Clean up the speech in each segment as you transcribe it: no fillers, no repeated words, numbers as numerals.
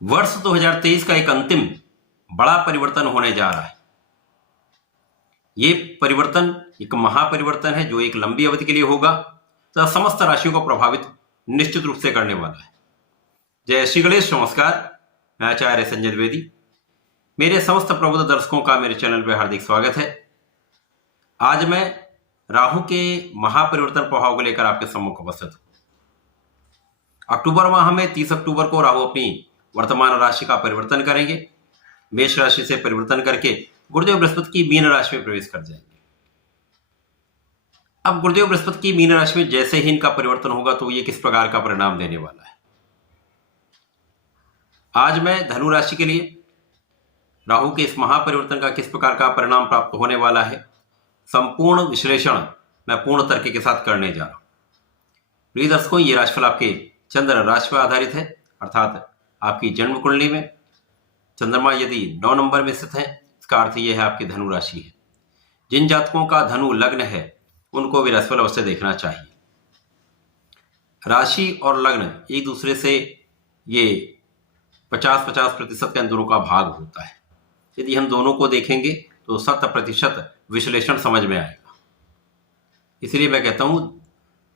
वर्ष 2023 का एक अंतिम बड़ा परिवर्तन होने जा रहा है। ये परिवर्तन एक महापरिवर्तन है जो एक लंबी अवधि के लिए होगा तथा समस्त राशियों को प्रभावित निश्चित रूप से करने वाला है। जय श्री गणेश, नमस्कार। मैं आचार्य संजय द्विवेदी। मेरे समस्त प्रबुद्ध दर्शकों का मेरे चैनल पर हार्दिक स्वागत है। आज मैं राहु के महापरिवर्तन प्रभाव को लेकर आपके सम्मुख उपस्थित हूं। अक्टूबर माह में 30 अक्टूबर को राहु अपनी वर्तमान राशि का परिवर्तन करेंगे। मेष राशि से परिवर्तन करके गुरुदेव बृहस्पति की मीन राशि में प्रवेश कर जाएंगे। अब गुरुदेव बृहस्पति की मीन राशि में जैसे ही इनका परिवर्तन होगा तो ये किस प्रकार का परिणाम देने वाला है। आज मैं धनु राशि के लिए राहु के इस महापरिवर्तन का किस प्रकार का परिणाम प्राप्त होने वाला है, संपूर्ण विश्लेषण मैं पूर्ण तर्क के साथ करने जा रहा हूं। प्रिय दर्शकों, ये राशिफल आपके चंद्र राशि पर आधारित है, अर्थात आपकी जन्म कुंडली में चंद्रमा यदि 9 नंबर में स्थित है, इसका अर्थ यह है आपकी धनु राशि है। जिन जातकों का धनु लग्न है उनको भी राशिफल अवश्य देखना चाहिए। राशि और लग्न एक दूसरे से ये 50-50% के अंदरों का भाग होता है। यदि हम दोनों को देखेंगे तो 100% विश्लेषण समझ में आएगा। इसलिए मैं कहता हूं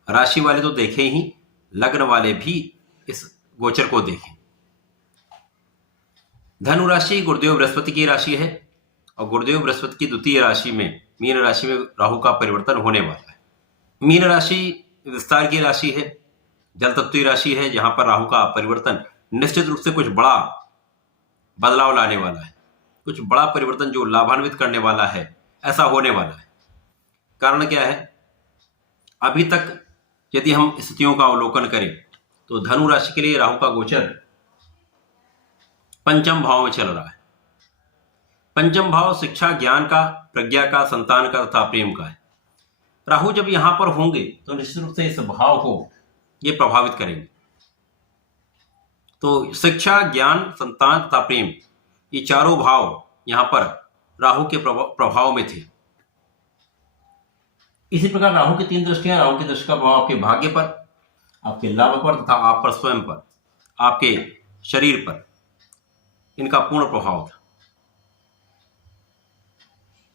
राशि वाले तो देखें ही, लग्न वाले भी इस गोचर को देखें। धनु राशि गुरुदेव बृहस्पति की राशि है और गुरुदेव बृहस्पति की द्वितीय राशि में मीन राशि में राहु का परिवर्तन होने वाला है। मीन राशि विस्तार की राशि है, जल तत्व राशि है, जहां पर राहु का परिवर्तन निश्चित रूप से कुछ बड़ा बदलाव लाने वाला है, कुछ बड़ा परिवर्तन जो लाभान्वित करने वाला है, ऐसा होने वाला है। कारण क्या है? अभी तक यदि हम स्थितियों का अवलोकन करें तो धनु राशि के लिए राहु का गोचर पंचम भाव में चल रहा है। पंचम भाव शिक्षा, ज्ञान का, प्रज्ञा का, संतान का तथा प्रेम का है। राहु जब यहां पर होंगे तो निश्चित रूप से इस भाव को ये प्रभावित करेंगे। तो शिक्षा, ज्ञान, संतान तथा प्रेम, ये चारों भाव यहां पर राहु के प्रभाव में थे। इसी प्रकार राहु की 3 दृष्टियां, राहु की दृष्टि का प्रभाव आपके भाग्य पर, आपके लाभ पर तथा आप पर स्वयं पर, आपके शरीर पर, इनका पूर्ण प्रभाव था।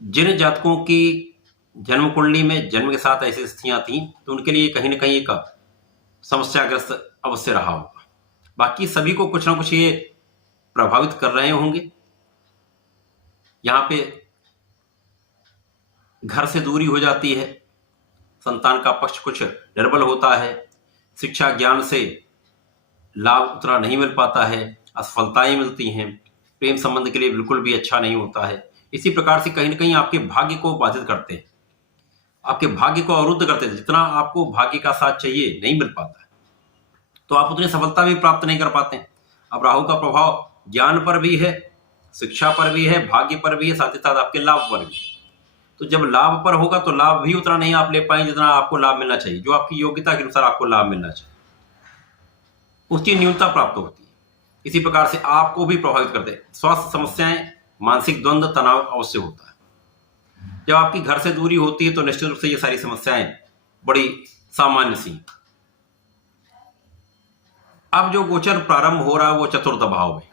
जिन जातकों की जन्म कुंडली में जन्म के साथ ऐसी स्थितियां थी तो उनके लिए कहीं ना कहीं एक समस्याग्रस्त अवश्य रहा होगा। बाकी सभी को कुछ ना कुछ ये प्रभावित कर रहे होंगे। यहां पे घर से दूरी हो जाती है, संतान का पक्ष कुछ निर्बल होता है, शिक्षा ज्ञान से लाभ उतना नहीं मिल पाता है, असफलताएं मिलती हैं, प्रेम संबंध के लिए बिल्कुल भी अच्छा नहीं होता है। इसी प्रकार से कहीं ना कहीं आपके भाग्य को बाधित करते हैं, आपके भाग्य को अवरुद्ध करते हैं। जितना आपको भाग्य का साथ चाहिए नहीं मिल पाता है तो आप उतनी सफलता भी प्राप्त नहीं कर पाते हैं। अब राहु का प्रभाव ज्ञान पर भी है, शिक्षा पर भी है, भाग्य पर भी है, साथ ही साथ आपके लाभ पर भी। तो जब लाभ पर होगा तो लाभ भी उतना नहीं आप ले पाएंगे जितना आपको लाभ मिलना चाहिए, जो आपकी योग्यता के अनुसार आपको लाभ मिलना चाहिए, उसकी न्यूनता प्राप्त होती है। इसी प्रकार से आपको भी प्रभावित करते हैं। स्वास्थ्य समस्याएं, मानसिक द्वंद्व, तनाव अवश्य होता है। जब आपकी घर से दूरी होती है तो निश्चित रूप से ये सारी समस्याएं बड़ी सामान्य सी। अब जो गोचर प्रारंभ हो रहा है वो चतुर्थ भाव में,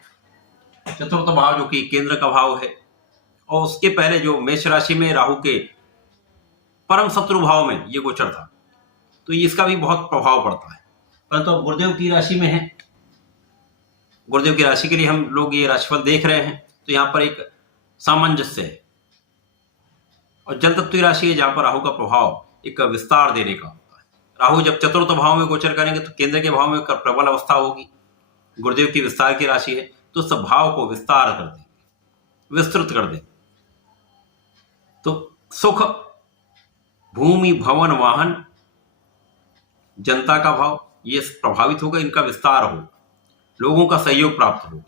चतुर्थ भाव जो कि केंद्र का भाव है, और उसके पहले जो मेष राशि में राहु के परम शत्रु भाव में ये गोचर था, तो इसका भी बहुत प्रभाव पड़ता है। परंतु तो गुरुदेव की राशि में है, गुरुदेव की राशि के लिए हम लोग ये राशिफल देख रहे हैं तो यहाँ पर एक सामंजस्य है। और जल तत्व राशि है जहां पर राहु का प्रभाव एक विस्तार देने का होता है। राहु जब चतुर्थ भाव में गोचर करेंगे तो केंद्र के भाव में प्रबल अवस्था होगी। गुरुदेव की विस्तार की राशि है तो उस भाव को विस्तार कर देंगे, विस्तृत कर देंगे। तो सुख, भूमि, भवन, वाहन, जनता का भाव ये प्रभावित होगा, इनका विस्तार होगा, लोगों का सहयोग प्राप्त होगा।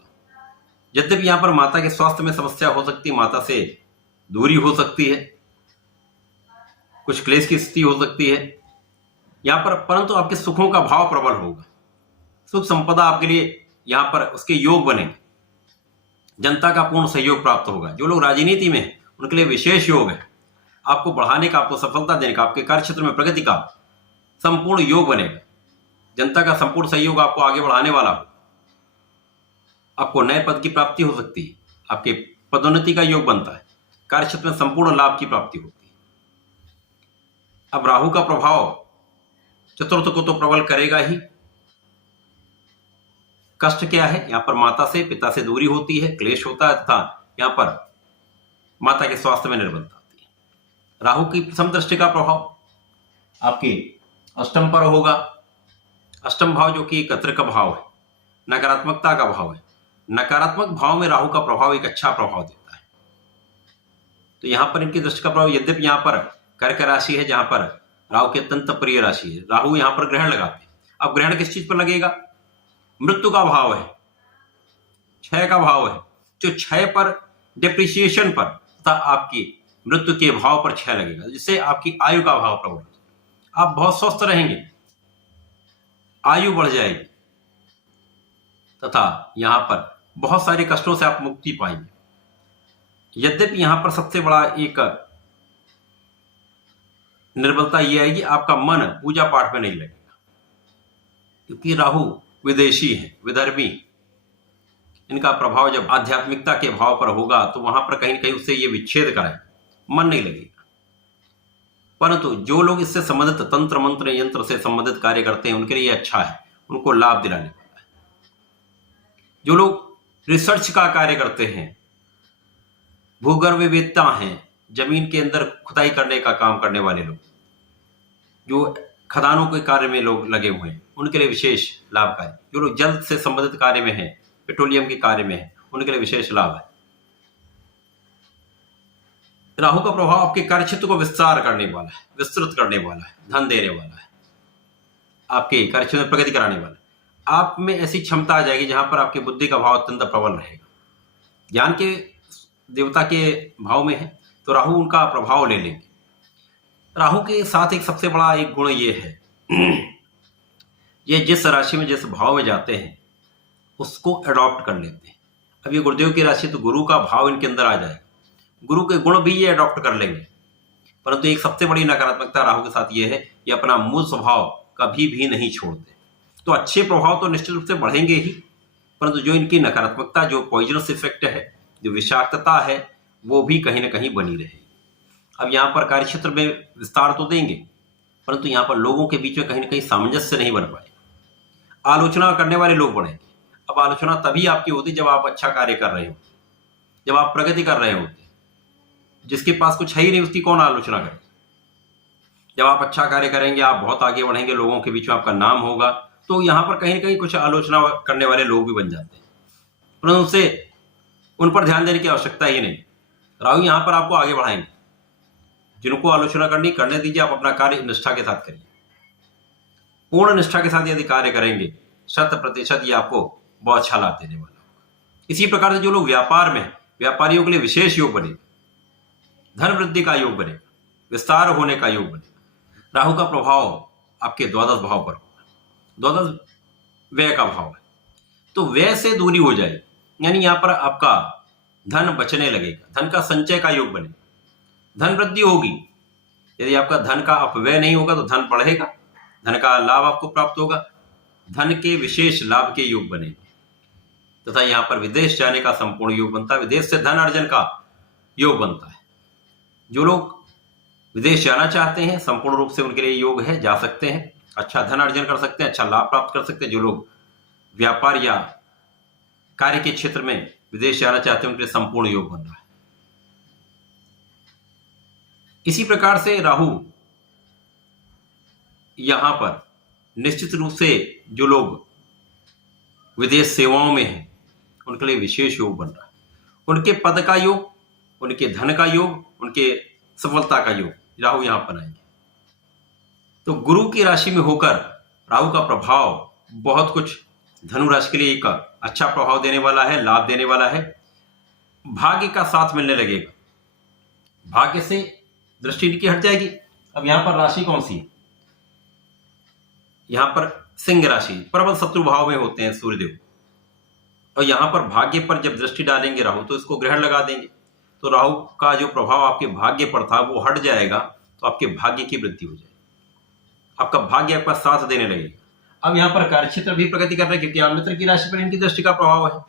यद्यपि यहां पर माता के स्वास्थ्य में समस्या हो सकती है, माता से दूरी हो सकती है, कुछ क्लेश की स्थिति हो सकती है यहां पर, परंतु आपके सुखों का भाव प्रबल होगा। सुख संपदा आपके लिए यहां पर उसके योग बनेंगे, जनता का पूर्ण सहयोग प्राप्त होगा। जो लोग राजनीति में हैं उनके लिए विशेष योग है, आपको बढ़ाने का, आपको सफलता देने का, आपके कार्य क्षेत्र में प्रगति का संपूर्ण योग बनेगा। जनता का संपूर्ण सहयोग आपको आगे बढ़ाने वाला हो। आपको नए पद की प्राप्ति हो सकती है, आपके पदोन्नति का योग बनता है, कार्यक्षेत्र में संपूर्ण लाभ की प्राप्ति होती है। अब राहु का प्रभाव चतुर्थ को तो प्रबल करेगा ही। कष्ट क्या है? यहाँ पर माता से, पिता से दूरी होती है, क्लेश होता है तथा यहाँ पर माता के स्वास्थ्य में निर्बलता आती है। राहु की प्रथम दृष्टि का प्रभाव आपके अष्टम पर होगा। अष्टम भाव जो कि कत्र का भाव है, नकारात्मकता का भाव है। नकारात्मक भाव में राहु का प्रभाव एक अच्छा प्रभाव देता है। तो यहां पर इनकी दृष्टि का प्रभाव, यद्यपि यहां पर कर्क राशि है जहां पर राहु की अत्यंत प्रिय राशि है, राहु यहां पर ग्रहण लगाते हैं। अब ग्रहण किस चीज पर लगेगा? मृत्यु का भाव है, क्षय का भाव है, जो क्षय पर, डिप्रिसिएशन पर तथा आपकी मृत्यु के भाव पर क्षय लगेगा, जिससे आपकी आयु का भाव प्रबल, आप बहुत स्वस्थ रहेंगे, आयु बढ़ जाएगी तथा यहां पर बहुत सारे कष्टों से आप मुक्ति पाएंगे। यद्यपि यहां पर सबसे बड़ा एक निर्बलता यह आएगी, आपका मन पूजा पाठ में नहीं लगेगा, क्योंकि राहु विदेशी है, विदर्भी। इनका प्रभाव जब आध्यात्मिकता के भाव पर होगा तो वहां पर कहीं न कहीं उससे ये विच्छेद कराए, मन नहीं लगेगा। परंतु जो लोग इससे संबंधित तंत्र मंत्र यंत्र से संबंधित कार्य करते हैं उनके लिए अच्छा है, उनको लाभ दिलाने वाला है। जो लोग रिसर्च का कार्य करते हैं, भूगर्भवेत्ता हैं, जमीन के अंदर खुदाई करने का काम करने वाले लोग, जो खदानों के कार्य में लोग लगे हुए हैं, उनके लिए विशेष लाभकारी। जो लोग जल से संबंधित कार्य में हैं, पेट्रोलियम के कार्य में हैं, उनके लिए विशेष लाभ है। राहु का प्रभाव आपके कार्यक्षेत्र को विस्तार करने वाला है, विस्तृत करने वाला है, धन देने वाला है, आपके कार्यक्षेत्र में प्रगति कराने वाला है। आप में ऐसी क्षमता आ जाएगी जहां पर आपकी बुद्धि का भाव अत्यंत प्रबल रहेगा। ज्ञान के देवता के भाव में है तो राहु उनका प्रभाव ले लेंगे। राहु के साथ एक सबसे बड़ा एक गुण ये है, ये जिस राशि में जिस भाव में जाते हैं उसको अडॉप्ट कर लेते हैं। अब ये गुरुदेव की राशि, तो गुरु का भाव इनके अंदर आ जाएगा, गुरु के गुण भी ये अडॉप्ट कर लेंगे। परंतु एक सबसे बड़ी नकारात्मकता राहु के साथ ये है, ये अपना मूल स्वभाव कभी भी नहीं छोड़ते। तो अच्छे प्रभाव तो निश्चित रूप से बढ़ेंगे ही, परंतु जो इनकी नकारात्मकता, जो पॉइजनस इफेक्ट है, जो विषाक्तता है, वो भी कहीं ना कहीं बनी रहेगी। अब यहाँ पर कार्यक्षेत्र में विस्तार तो देंगे, परंतु यहाँ पर लोगों के बीच में कहीं ना कहीं सामंजस्य नहीं बन पाएगा। आलोचना करने वाले लोग बढ़ेंगे। अब आलोचना तभी आपकी होती जब आप अच्छा कार्य कर रहे हो, जब आप प्रगति कर रहे होते। जिसके पास कुछ है ही नहीं उसकी कौन आलोचना करे? जब आप अच्छा कार्य करेंगे, आप बहुत आगे बढ़ेंगे, लोगों के बीच में आपका नाम होगा, तो यहाँ पर कहीं ना कहीं कुछ आलोचना करने वाले लोग भी बन जाते हैं, परंतु उससे उन पर ध्यान देने की आवश्यकता ही नहीं। राहु यहाँ पर आपको आगे बढ़ाएंगे। जिनको आलोचना करने दीजिए, आप अपना कार्य निष्ठा के साथ करिए। पूर्ण निष्ठा के साथ यदि कार्य करेंगे, 100% ये आपको बहुत अच्छा लाभ देने वाला होगा। इसी प्रकार से जो लोग व्यापार में, व्यापारियों के लिए विशेष योग बनेगा, धन वृद्धि का योग बनेगा, विस्तार होने का योग बनेगा। राहु का प्रभाव आपके द्वादश भाव पर होगा। द्वादश व्यय का भाव है, तो व्यय से दूरी हो जाएगी, यानी यहां पर आपका धन बचने लगेगा, धन का संचय का योग बनेगा, धन वृद्धि होगी। यदि आपका धन का अपव्यय नहीं होगा तो धन बढ़ेगा, धन का लाभ आपको प्राप्त होगा, धन के विशेष लाभ के योग बनेंगे तथा यहाँ पर विदेश जाने का संपूर्ण योग बनता है, विदेश से धन अर्जन का योग बनता है। जो लोग विदेश जाना चाहते हैं, संपूर्ण रूप से उनके लिए योग है, जा सकते हैं, अच्छा धन अर्जन कर सकते हैं, अच्छा लाभ प्राप्त कर सकते हैं। जो लोग व्यापार या कार्य के क्षेत्र में विदेश जाना चाहते हैं उनके लिए संपूर्ण योग बन रहा है। इसी प्रकार से राहु यहां पर निश्चित रूप से जो लोग विदेश सेवाओं में हैं उनके लिए विशेष योग बन रहा है। उनके पद का योग, उनके धन का योग, उनके सफलता का योग राहु यहां पर आएंगे। तो गुरु की राशि में होकर राहु का प्रभाव बहुत कुछ धनु राशि के लिए एक अच्छा प्रभाव देने वाला है, लाभ देने वाला है। भाग्य का साथ मिलने लगेगा, भाग्य से दृष्टि इनकी हट जाएगी। अब यहां पर राशि कौन सी है? यहां पर सिंह राशि, प्रबल शत्रु भाव में होते हैं सूर्यदेव, और यहां पर भाग्य पर जब दृष्टि डालेंगे राहु तो इसको ग्रहण लगा देंगे, तो राहु का जो प्रभाव आपके भाग्य पर था वो हट जाएगा, तो आपके भाग्य की वृद्धि हो जाएगी, आपका भाग्य आपका साथ देने लगेगा। अब यहाँ पर कार्यक्षेत्र भी प्रगति कर रहे हैं, क्योंकि आप मित्र की राशि पर इनकी दृष्टि का प्रभाव है।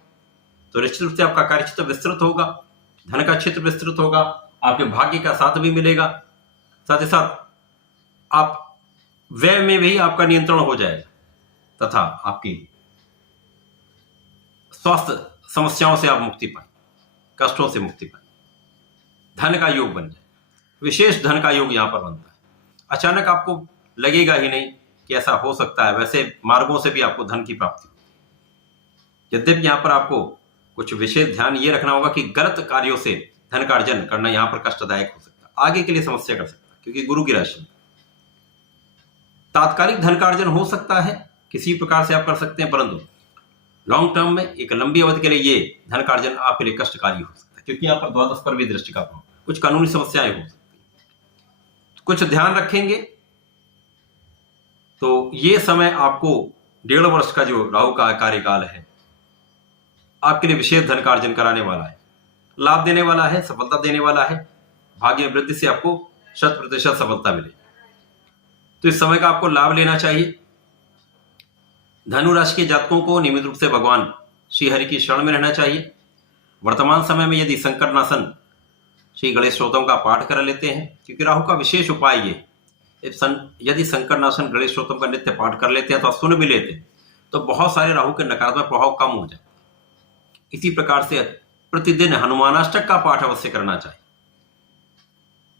तो निश्चित रूप से आपका कार्यक्षेत्र विस्तृत होगा, धन का क्षेत्र विस्तृत होगा, आपके भाग्य का साथ भी मिलेगा, साथ ही साथ आप व्यय में भी आपका नियंत्रण हो जाएगा तथा आपकी स्वास्थ्य समस्याओं से आप मुक्ति पाए, कष्टों से मुक्ति पाए, धन का योग बन जाए, विशेष धन का योग यहां पर बनता है। अचानक आपको लगेगा ही नहीं कि ऐसा हो सकता है, वैसे मार्गों से भी आपको धन की प्राप्ति होती है। यद्यपि यहां पर आपको कुछ विशेष ध्यान ये रखना होगा कि गलत कार्यों से धन का अर्जन करना यहां पर कष्टदायक हो सकता है, आगे के लिए समस्या कर सकता है, क्योंकि गुरु की राशि में तात्कालिक धन का अर्जन हो सकता है, किसी प्रकार से आप कर सकते हैं, परंतु लॉन्ग टर्म में एक लंबी अवधि के लिए ये धन का अर्जन आपके लिए कष्टकारी हो सकता है, क्योंकि यहाँ पर द्वादश पर भी दृष्टि का प्रभाव, कुछ कानूनी समस्याएं हो सकती हैं। कुछ ध्यान रखेंगे तो ये समय आपको 1.5 वर्ष का जो राहु का कार्यकाल है आपके लिए विशेष धन का अर्जन कराने वाला है, लाभ देने वाला है, सफलता देने वाला है, भाग्य में वृद्धि से आपको 100% सफलता मिलेगी। तो इस समय का आपको लाभ लेना चाहिए। धनु राशि के जातकों को नियमित रूप से भगवान श्री हरि की शरण में रहना चाहिए। वर्तमान समय में यदि संकट नाशन श्री गणेश स्तोत्रम का पाठ कर लेते हैं, क्योंकि राहु का विशेष उपाय ये, यदि संकट नाशन गणेश स्तोत्रम का नित्य पाठ कर लेते हैं तो सुन भी लेते हैं तो बहुत सारे राहु के नकारात्मक प्रभाव कम हो जाते हैं। इसी प्रकार से प्रतिदिन हनुमानाष्टक का पाठ अवश्य करना चाहिए।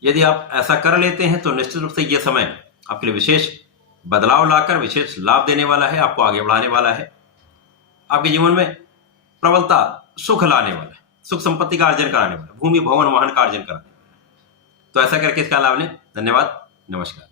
यदि आप ऐसा कर लेते हैं तो निश्चित रूप से यह समय आपके लिए विशेष बदलाव लाकर विशेष लाभ देने वाला है, आपको आगे बढ़ाने वाला है, आपके जीवन में प्रबलता सुख लाने वाला है, सुख संपत्ति का अर्जन कराने वाला है, भूमि भवन वाहन का अर्जन कराने वाला है। तो ऐसा करके इसका लाभ लें। धन्यवाद, नमस्कार।